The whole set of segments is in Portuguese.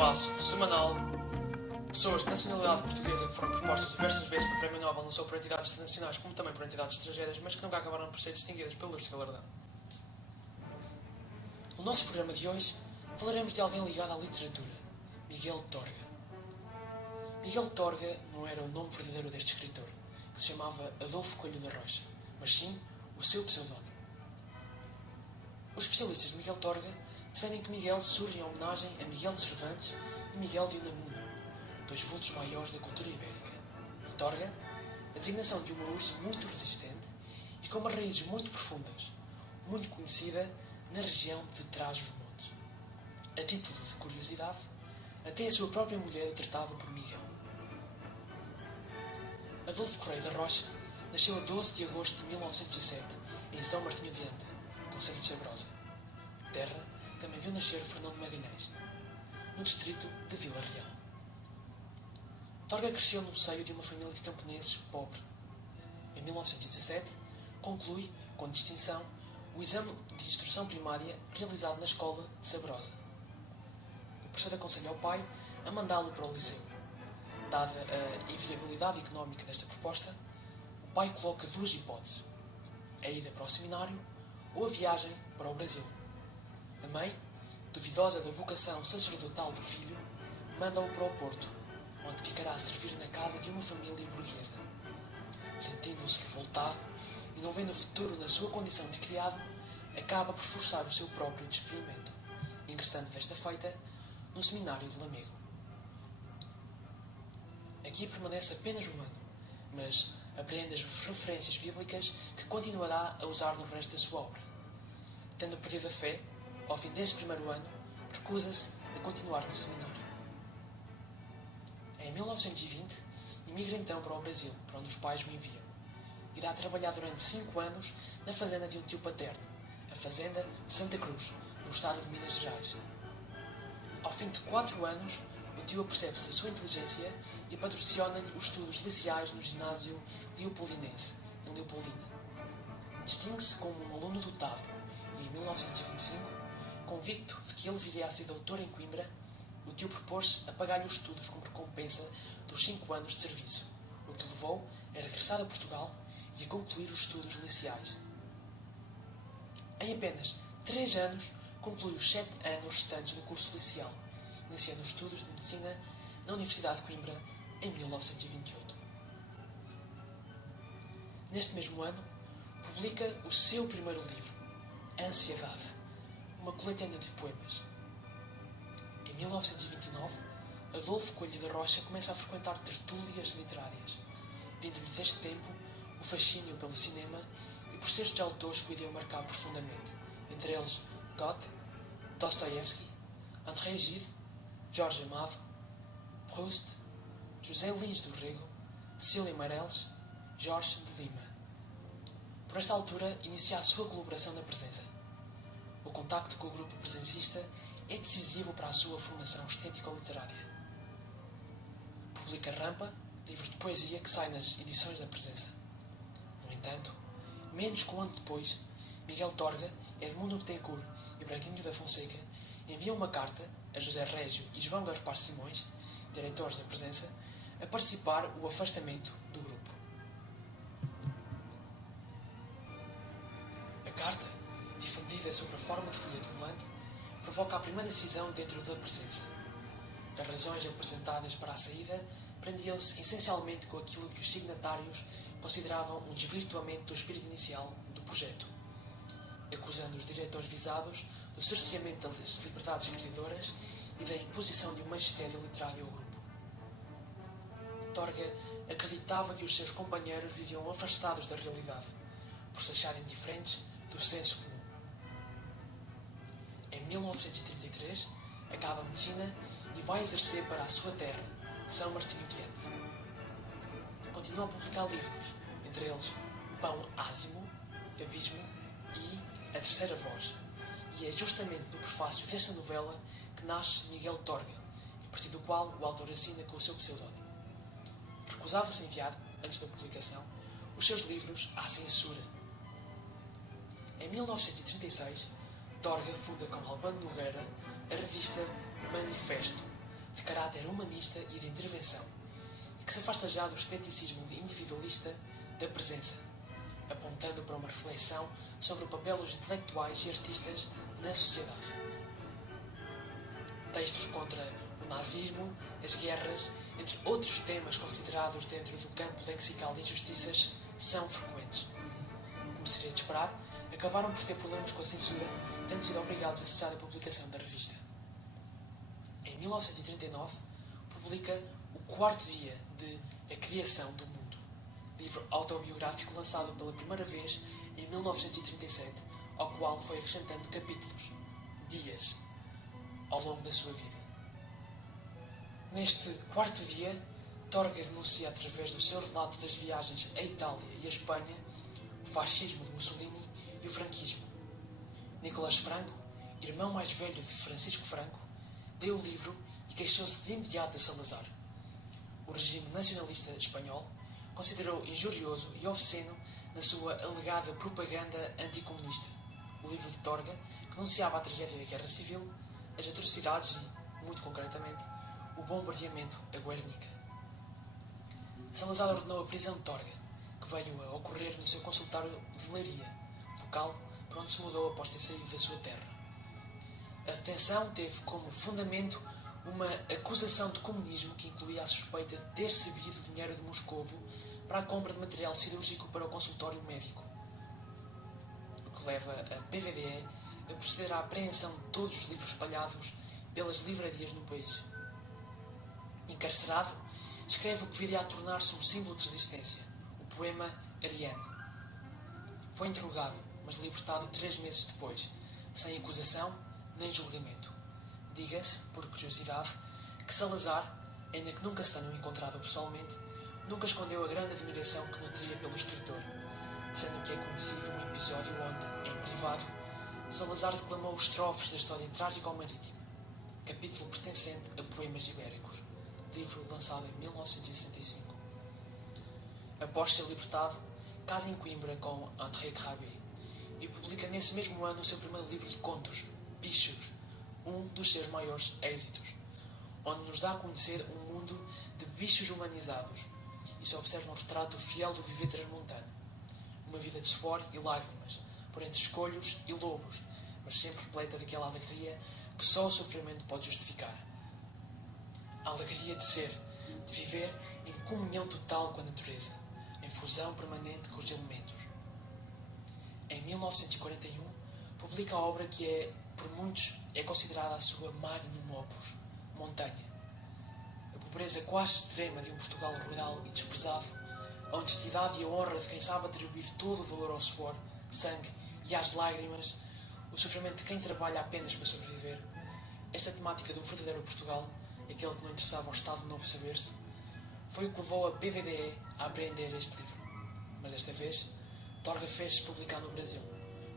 espaço semanal, pessoas de nacionalidade portuguesa que foram propostas diversas vezes para o Prémio Nobel não só por entidades internacionais como também por entidades estrangeiras, mas que nunca acabaram por ser distinguidas pelo ilustre galardão. No nosso programa de hoje falaremos de alguém ligado à literatura, Miguel Torga. Miguel Torga não era o nome verdadeiro deste escritor, que se chamava Adolfo Coelho da Rocha, mas sim o seu pseudónimo. Os especialistas de Miguel Torga defendem que Miguel surge em homenagem a Miguel de Cervantes e Miguel de Unamuno, dois vultos maiores da cultura ibérica. E Torga, a designação de uma urso muito resistente e com umas raízes muito profundas, muito conhecida na região de Trás-os-Montes. A título de curiosidade, até a sua própria mulher o tratava por Miguel. Adolfo Correia da Rocha nasceu a 12 de agosto de 1907 em São Martinho de Anta, concelho de Sabrosa. Terra também viu nascer Fernando Magalhães, no distrito de Vila Real. Torga cresceu no seio de uma família de camponeses pobre. Em 1917, conclui, com distinção, o exame de instrução primária realizado na escola de Sabrosa. O professor aconselha ao pai a mandá-lo para o liceu. Dada a inviabilidade económica desta proposta, o pai coloca duas hipóteses: a ida para o seminário ou a viagem para o Brasil. A mãe, duvidosa da vocação sacerdotal do filho, manda-o para o Porto, onde ficará a servir na casa de uma família burguesa. Sentindo-se revoltado e não vendo futuro na sua condição de criado, acaba por forçar o seu próprio despedimento, ingressando desta feita no seminário de Lamego. Aqui permanece apenas um ano, mas apreende as referências bíblicas que continuará a usar no resto da sua obra. Tendo perdido a fé, ao fim desse primeiro ano, recusa-se a continuar no seminário. Em 1920, emigra então para o Brasil, para onde os pais o enviam. Irá trabalhar durante 5 anos na fazenda de um tio paterno, a fazenda de Santa Cruz, no estado de Minas Gerais. Ao fim de 4 anos, o tio apercebe-se da sua inteligência e patrociona-lhe os estudos liceais no ginásio leopoldinense, em Leopoldina. Distingue-se como um aluno dotado e, em 1925, convicto de que ele viria a ser doutor em Coimbra, o tio propôs a pagar-lhe os estudos como recompensa dos 5 anos de serviço, o que levou a regressar a Portugal e a concluir os estudos liceais. Em apenas 3 anos, conclui os 7 anos restantes do curso liceal, iniciando os estudos de medicina na Universidade de Coimbra em 1928. Neste mesmo ano, publica o seu primeiro livro, A Ansiedade, uma coletânea de poemas. Em 1929, Adolfo Coelho da Rocha começa a frequentar tertúlias literárias, vindo-lhe desde tempo o fascínio pelo cinema e por certos autores que o iriam marcar profundamente, entre eles Goethe, Dostoiévski, André Gide, Jorge Amado, Proust, José Lins do Rego, Cecília Meirelles, Jorge de Lima. Por esta altura, inicia a sua colaboração na Presença. O contacto com o grupo presencista é decisivo para a sua formação estético-literária. Publica Rampa, livro de poesia que sai nas edições da Presença. No entanto, menos que um ano depois, Miguel Torga, Edmundo Betancourt e Braguinho da Fonseca enviam uma carta a José Régio e João Gaspar Simões, diretores da Presença, a participar o afastamento do grupo. A carta, difundida sob a forma de folheto volante, provoca a primeira cisão dentro da Presença. As razões apresentadas para a saída prendiam-se essencialmente com aquilo que os signatários consideravam um desvirtuamento do espírito inicial do projeto, acusando os diretores visados do cerceamento das liberdades criadoras e da imposição de um magistério literário ao grupo. Torga acreditava que os seus companheiros viviam afastados da realidade, por se acharem diferentes do senso comum. Em 1933, acaba a medicina e vai exercer para a sua terra, São Martinho de Anta. Continua a publicar livros, entre eles Pão Ázimo, Abismo e A Terceira Voz, e é justamente no prefácio desta novela que nasce Miguel Torga, a partir do qual o autor assina com o seu pseudónimo. Recusava-se a enviar, antes da publicação, os seus livros à censura. Em 1936, Torga funda com Albano Nogueira a revista Manifesto, de caráter humanista e de intervenção, e que se afasta já do esteticismo individualista da presença, apontando para uma reflexão sobre o papel dos intelectuais e artistas na sociedade. Textos contra o nazismo, as guerras, entre outros temas considerados dentro do campo lexical de injustiças, são frequentes. Como seria de esperar, acabaram por ter problemas com a censura, tendo sido obrigados a cessar a publicação da revista. Em 1939, publica O Quarto Dia de A Criação do Mundo, livro autobiográfico lançado pela primeira vez em 1937, ao qual foi acrescentando capítulos, dias, ao longo da sua vida. Neste quarto dia, Torga denuncia através do seu relato das viagens à Itália e à Espanha o fascismo de Mussolini e o franquismo. Nicolás Franco, irmão mais velho de Francisco Franco, leu o livro e queixou-se de imediato de Salazar. O regime nacionalista espanhol considerou injurioso e obsceno na sua alegada propaganda anticomunista o livro de Torga, que denunciava a tragédia da Guerra Civil, as atrocidades e, muito concretamente, o bombardeamento a Guernica. Salazar ordenou a prisão de Torga, que veio a ocorrer no seu consultório de Leiria, local para onde se mudou após ter saído da sua terra. A detenção teve como fundamento uma acusação de comunismo que incluía a suspeita de ter recebido dinheiro de Moscovo para a compra de material cirúrgico para o consultório médico, o que leva a PVDE a proceder à apreensão de todos os livros espalhados pelas livrarias no país. Encarcerado, escreve o que viria a tornar-se um símbolo de resistência, o poema Ariane. Foi interrogado, mas libertado 3 meses depois, sem acusação nem julgamento. Diga-se, por curiosidade, que Salazar, ainda que nunca se tenham encontrado pessoalmente, nunca escondeu a grande admiração que nutria pelo escritor, sendo que é conhecido um episódio onde, em privado, Salazar declamou estrofes da história trágica ao Marítimo, capítulo pertencente a Poemas Ibéricos, livro lançado em 1965. Após ser libertado, casa em Coimbra com André Crabbe e publica nesse mesmo ano o seu primeiro livro de contos, Bichos, um dos seus maiores êxitos, onde nos dá a conhecer um mundo de bichos humanizados e se observa um retrato fiel do viver transmontano. Uma vida de suor e lágrimas, por entre escolhos e lobos, mas sempre repleta daquela alegria que só o sofrimento pode justificar. A alegria de ser, de viver em comunhão total com a natureza, em fusão permanente com os elementos. Em 1941, publica a obra que por muitos é considerada a sua magnum opus, Montanha. A pobreza quase extrema de um Portugal rural e desprezado, a honestidade e a honra de quem sabe atribuir todo o valor ao suor, sangue e às lágrimas, o sofrimento de quem trabalha apenas para sobreviver, esta temática do verdadeiro Portugal, aquele que não interessava ao Estado Novo saber-se, foi o que levou a PVDE a apreender este livro. Mas desta vez, Torga fez-se publicar no Brasil,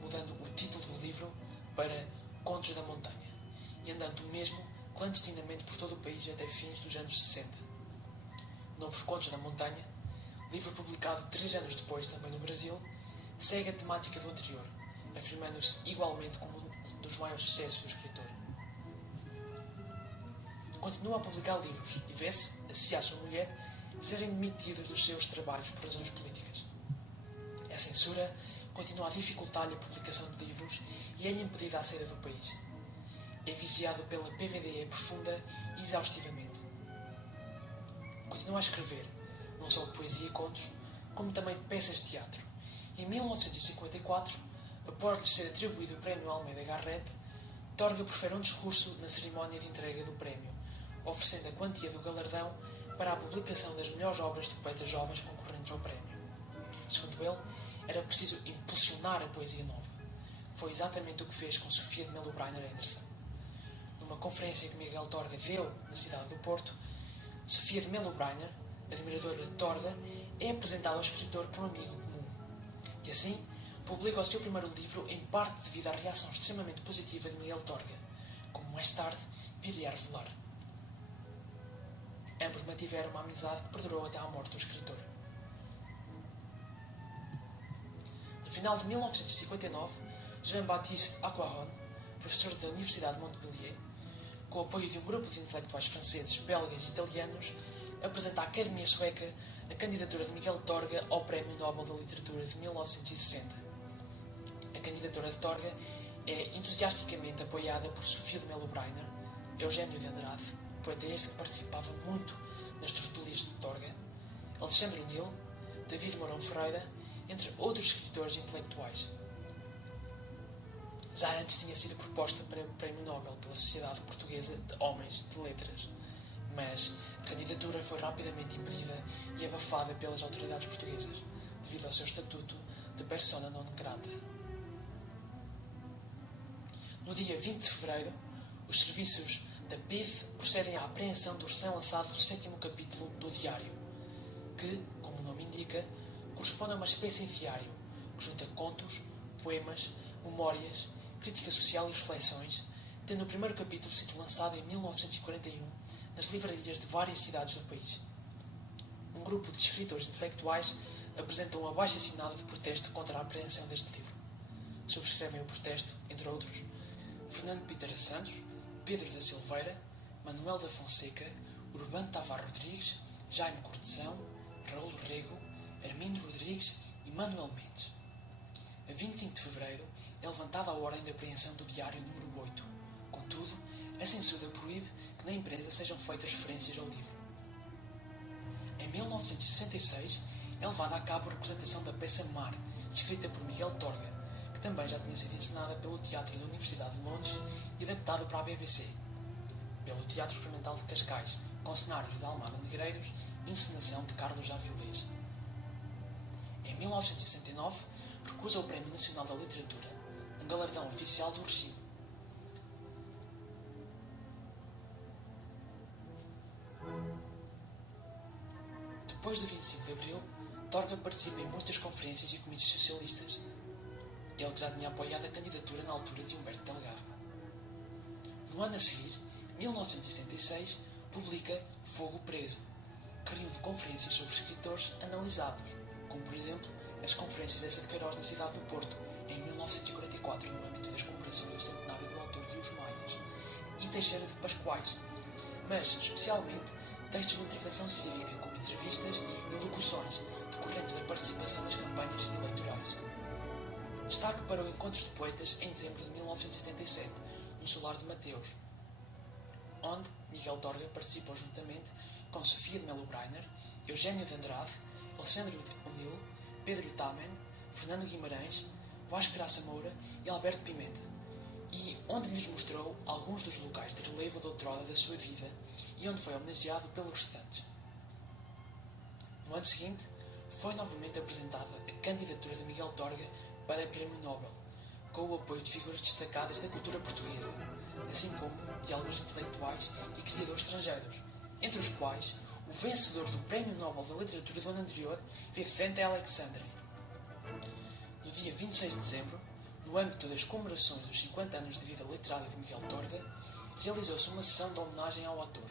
mudando o título do livro para Contos da Montanha, e andando mesmo clandestinamente por todo o país até fins dos anos 60. Novos Contos da Montanha, livro publicado 3 anos depois também no Brasil, segue a temática do anterior, afirmando-se igualmente como um dos maiores sucessos do escritor. Continua a publicar livros e vê-se, assim à sua mulher, serem demitidos dos seus trabalhos por razões políticas. A censura continua a dificultar-lhe a publicação de livros e é-lhe impedida a saída do país. É vigiado pela PVDE profunda e exaustivamente. Continua a escrever, não só poesia e contos, como também peças de teatro. Em 1954, após lhe ser atribuído o prémio Almeida Garrett, Torga profere um discurso na cerimónia de entrega do prémio, oferecendo a quantia do galardão para a publicação das melhores obras de poetas jovens concorrentes ao prémio. Segundo ele, era preciso impulsionar a poesia nova. Foi exatamente o que fez com Sofia de Melo Brainer Anderson. Numa conferência que Miguel Torga deu na cidade do Porto, Sofia de Melo Brainer, admiradora de Torga, é apresentada ao escritor por um amigo comum. E assim, publica o seu primeiro livro em parte devido à reação extremamente positiva de Miguel Torga, como mais tarde viria a revelar. Ambos mantiveram uma amizade que perdurou até à morte do escritor. No final de 1959, Jean-Baptiste Aquaron, professor da Universidade de Montpellier, com o apoio de um grupo de intelectuais franceses, belgas e italianos, apresenta à Academia Sueca a candidatura de Miguel Torga ao Prémio Nobel da Literatura de 1960. A candidatura de Torga é entusiasticamente apoiada por Sofia de Melo Breiner, Eugênio de Andrade, poeta este que participava muito nas tertúlias de Torga, Alexandre O'Neill, David Mourão Ferreira, entre outros escritores e intelectuais. Já antes tinha sido proposta para o Prémio Nobel pela Sociedade Portuguesa de Homens de Letras, mas a candidatura foi rapidamente impedida e abafada pelas autoridades portuguesas, devido ao seu estatuto de persona non grata. No dia 20 de fevereiro, os serviços da PIDE procedem à apreensão do recém-lançado 7º capítulo do Diário, que, como o nome indica, corresponde a uma espécie de diário que junta contos, poemas, memórias, crítica social e reflexões, tendo o primeiro capítulo sido lançado em 1941 nas livrarias de várias cidades do país. Um grupo de escritores intelectuais apresentam um abaixo-assinado de protesto contra a apreensão deste livro. Subscrevem o protesto, entre outros, Fernando Pitera Santos, Pedro da Silveira, Manuel da Fonseca, Urbano Tavares Rodrigues, Jaime Cortesão, Raul Rego, Armindo Rodrigues e Manuel Mendes. A 25 de fevereiro é levantada a ordem de apreensão do Diário número 8. Contudo, a censura proíbe que na imprensa sejam feitas referências ao livro. Em 1966 é levada a cabo a representação da peça Mar, escrita por Miguel Torga, que também já tinha sido encenada pelo Teatro da Universidade de Londres e adaptada para a BBC, pelo Teatro Experimental de Cascais, com cenários de Almada Negreiros e encenação de Carlos Avilés. Em 1969, recusa o Prémio Nacional da Literatura, um galardão oficial do regime. Depois do 25 de Abril, Torga participa em muitas conferências e comícios socialistas, ele que já tinha apoiado a candidatura na altura de Humberto Delgado. No ano a seguir, 1976, publica Fogo Preso, que reúne conferências sobre escritores analisados, como por exemplo as conferências dessa de Queiroz na cidade do Porto, em 1944, no âmbito das comemorações do centenário do autor de Os Maias, e Teixeira de Pascoais, mas especialmente textos de intervenção cívica, como entrevistas e locuções decorrentes da participação nas campanhas eleitorais. Destaque para o Encontro de Poetas em dezembro de 1977, no Solar de Mateus, onde Miguel Torga participou juntamente com Sofia de Melo Breiner, Eugênio de Andrade, Alexandre O'Neill, Pedro Tamen, Fernando Guimarães, Vasco Graça Moura e Alberto Pimenta, e onde lhes mostrou alguns dos locais de relevo de outrora da sua vida e onde foi homenageado pelos restantes. No ano seguinte, foi novamente apresentada a candidatura de Miguel Torga para o Prémio Nobel, com o apoio de figuras destacadas da cultura portuguesa, assim como de alguns intelectuais e criadores estrangeiros, entre os quais o vencedor do Prémio Nobel da Literatura do ano anterior, Vicente Alexandre. No dia 26 de dezembro, no âmbito das comemorações dos 50 anos de vida literária de Miguel Torga, realizou-se uma sessão de homenagem ao autor,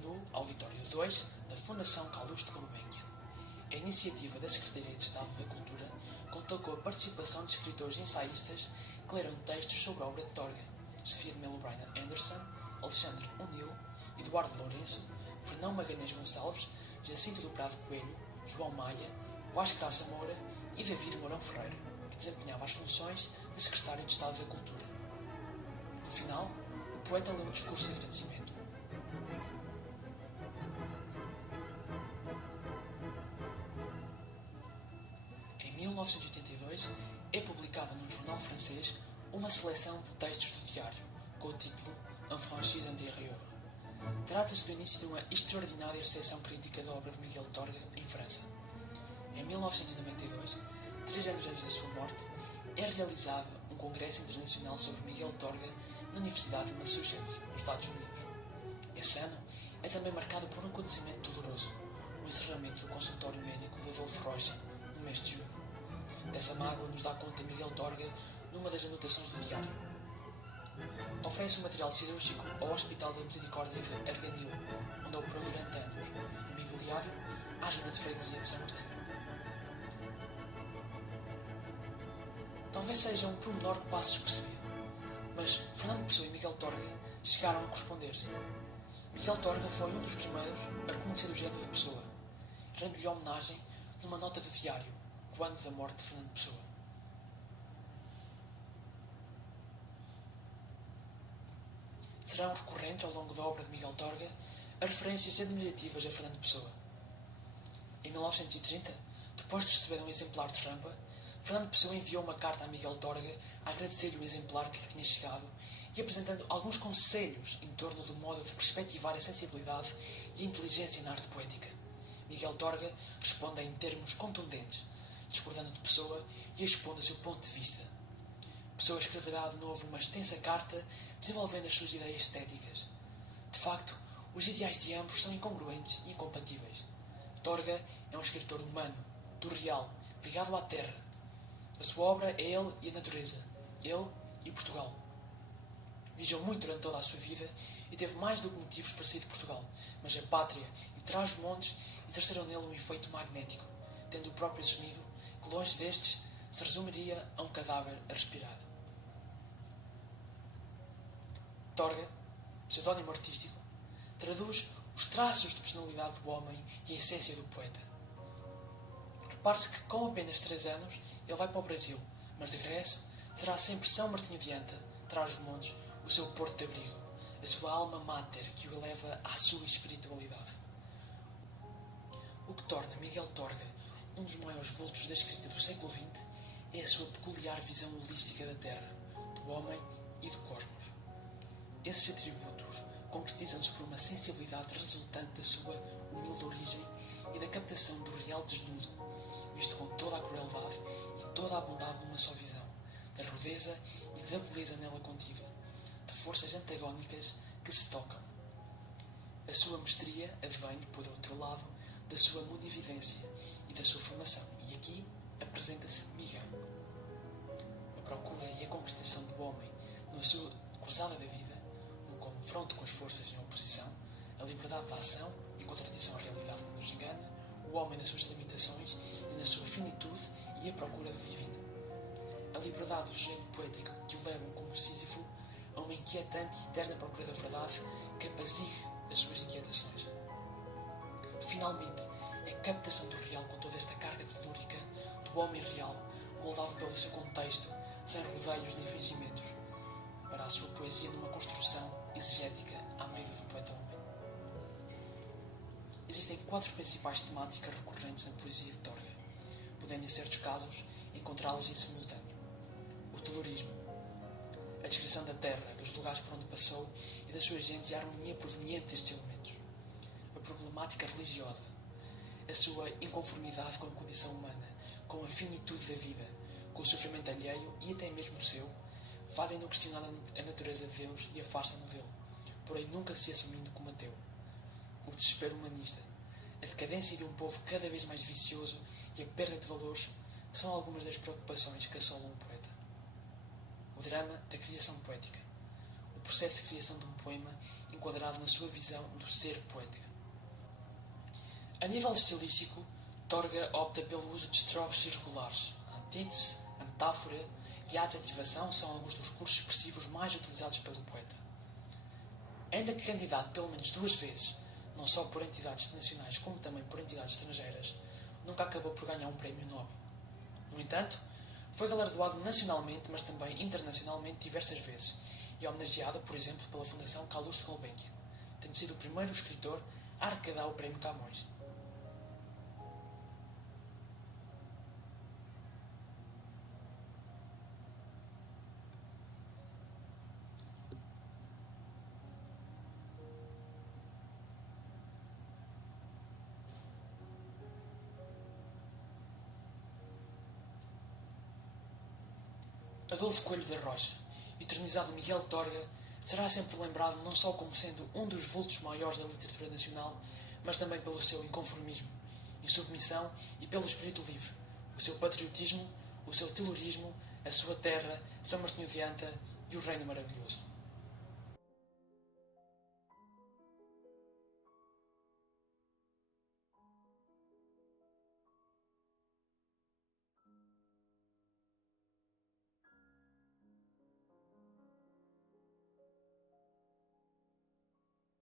no Auditório 2 da Fundação Calouste Gulbenkian. A iniciativa da Secretaria de Estado da Cultura contou com a participação de escritores e ensaístas que leram textos sobre a obra de Torga, Sofia de Melo Breiner Anderson, Alexandre O'Neill, Eduardo Lourenço, Fernão Magalhães Gonçalves, Jacinto do Prado Coelho, João Maia, Vasco Graça Moura e David Mourão Ferreira, que desempenhava as funções de Secretário de Estado da Cultura. No final, o poeta leu um discurso de agradecimento. Em 1982, é publicada num jornal francês uma seleção de textos do diário, com o título Un franchise intérieure. Trata-se do início de uma extraordinária recepção crítica da obra de Miguel Torga em França. Em 1992, 3 anos antes da sua morte, é realizado um congresso internacional sobre Miguel Torga na Universidade de Massachusetts, nos Estados Unidos. Esse ano é também marcado por um acontecimento doloroso, o encerramento do consultório médico de Adolfo Rocha, no mês de julho. Dessa mágoa nos dá conta Miguel Torga numa das anotações do diário. Oferece um material cirúrgico ao Hospital da Misericórdia de Arganil, onde operou durante anos, no imobiliário à Junta de Freguesia de São Martinho. Talvez seja um pormenor que passe despercebido, mas Fernando Pessoa e Miguel Torga chegaram a corresponder-se. Miguel Torga foi um dos primeiros a reconhecer o gênio de Pessoa, rende-lhe homenagem numa nota de diário, quando da morte de Fernando Pessoa. Serão recorrentes ao longo da obra de Miguel Torga as referências admirativas a Fernando Pessoa. Em 1930, depois de receber um exemplar de rampa, Fernando Pessoa enviou uma carta a Miguel Torga a agradecer-lhe o exemplar que lhe tinha chegado e apresentando alguns conselhos em torno do modo de perspectivar a sensibilidade e a inteligência na arte poética. Miguel Torga responde em termos contundentes, discordando de Pessoa e expondo o seu ponto de vista. Pessoa escreverá de novo uma extensa carta desenvolvendo as suas ideias estéticas. De facto, os ideais de ambos são incongruentes e incompatíveis. Torga é um escritor humano, do real, ligado à terra. A sua obra é ele e a natureza, ele e Portugal. Viajou muito durante toda a sua vida e teve mais do que motivos para sair de Portugal, mas a pátria e Trás-os-Montes exerceram nele um efeito magnético, tendo o próprio assumido que longe destes se resumiria a um cadáver a respirar. Torga, pseudónimo artístico, traduz os traços de personalidade do homem e a essência do poeta. Repare-se que com apenas 3 anos ele vai para o Brasil, mas de regresso será sempre São Martinho de Anta, Trás-os-Montes, o seu porto de abrigo, a sua alma mater que o eleva à sua espiritualidade. O que torna Miguel Torga um dos maiores vultos da escrita do século XX é a sua peculiar visão holística da Terra, do homem e do cosmos. Esses atributos concretizam-se por uma sensibilidade resultante da sua humilde origem e da captação do real desnudo, visto com toda a crueldade e toda a bondade numa só visão, da rudeza e da beleza nela contida, de forças antagónicas que se tocam. A sua mestria advém, por outro lado, da sua munividência e da sua formação, e aqui apresenta-se Miguel. A procura e a concretização do homem na sua cruzada da vida, no confronto com as forças em oposição, a liberdade de ação e contradição à realidade que nos engana, o homem nas suas limitações e na sua finitude e a procura do divino. A liberdade do gênio poético que o levam como Sísifo a uma inquietante e eterna procura da verdade que apazigue as suas inquietações. Finalmente, a captação do real com toda esta carga telúrica do homem real, moldado pelo seu contexto, sem rodeios nem fingimentos, para a sua poesia numa construção exegética à medida do poeta-homem. Existem 4 principais temáticas recorrentes na poesia de Torga, podendo em certos casos encontrá-las em simultâneo. O telurismo, a descrição da terra, dos lugares por onde passou e das suas gentes e a harmonia proveniente destes elementos. A problemática religiosa, a sua inconformidade com a condição humana, com a finitude da vida, com o sofrimento alheio e até mesmo o seu, fazem-no questionar a natureza de Deus e afastam-no dele, porém nunca se assumindo como ateu. O desespero humanista, a decadência de um povo cada vez mais vicioso e a perda de valores são algumas das preocupações que assolam o poeta. O drama da criação poética, o processo de criação de um poema enquadrado na sua visão do ser poético. A nível estilístico, Torga opta pelo uso de estrofes irregulares. A antítese, a metáfora e a adjetivação são alguns dos recursos expressivos mais utilizados pelo poeta. Ainda que candidato pelo menos 2 vezes, não só por entidades nacionais como também por entidades estrangeiras, nunca acabou por ganhar um prémio Nobel. No entanto, foi galardoado nacionalmente, mas também internacionalmente diversas vezes, e homenageado, por exemplo, pela Fundação Calouste Gulbenkian, tendo sido o primeiro escritor a arrecadar o prémio Camões. Adolfo Coelho da Rocha, eternizado Miguel Torga, será sempre lembrado não só como sendo um dos vultos maiores da literatura nacional, mas também pelo seu inconformismo, insubmissão e pelo espírito livre, o seu patriotismo, o seu telurismo, a sua terra, São Martinho de Anta e o Reino Maravilhoso.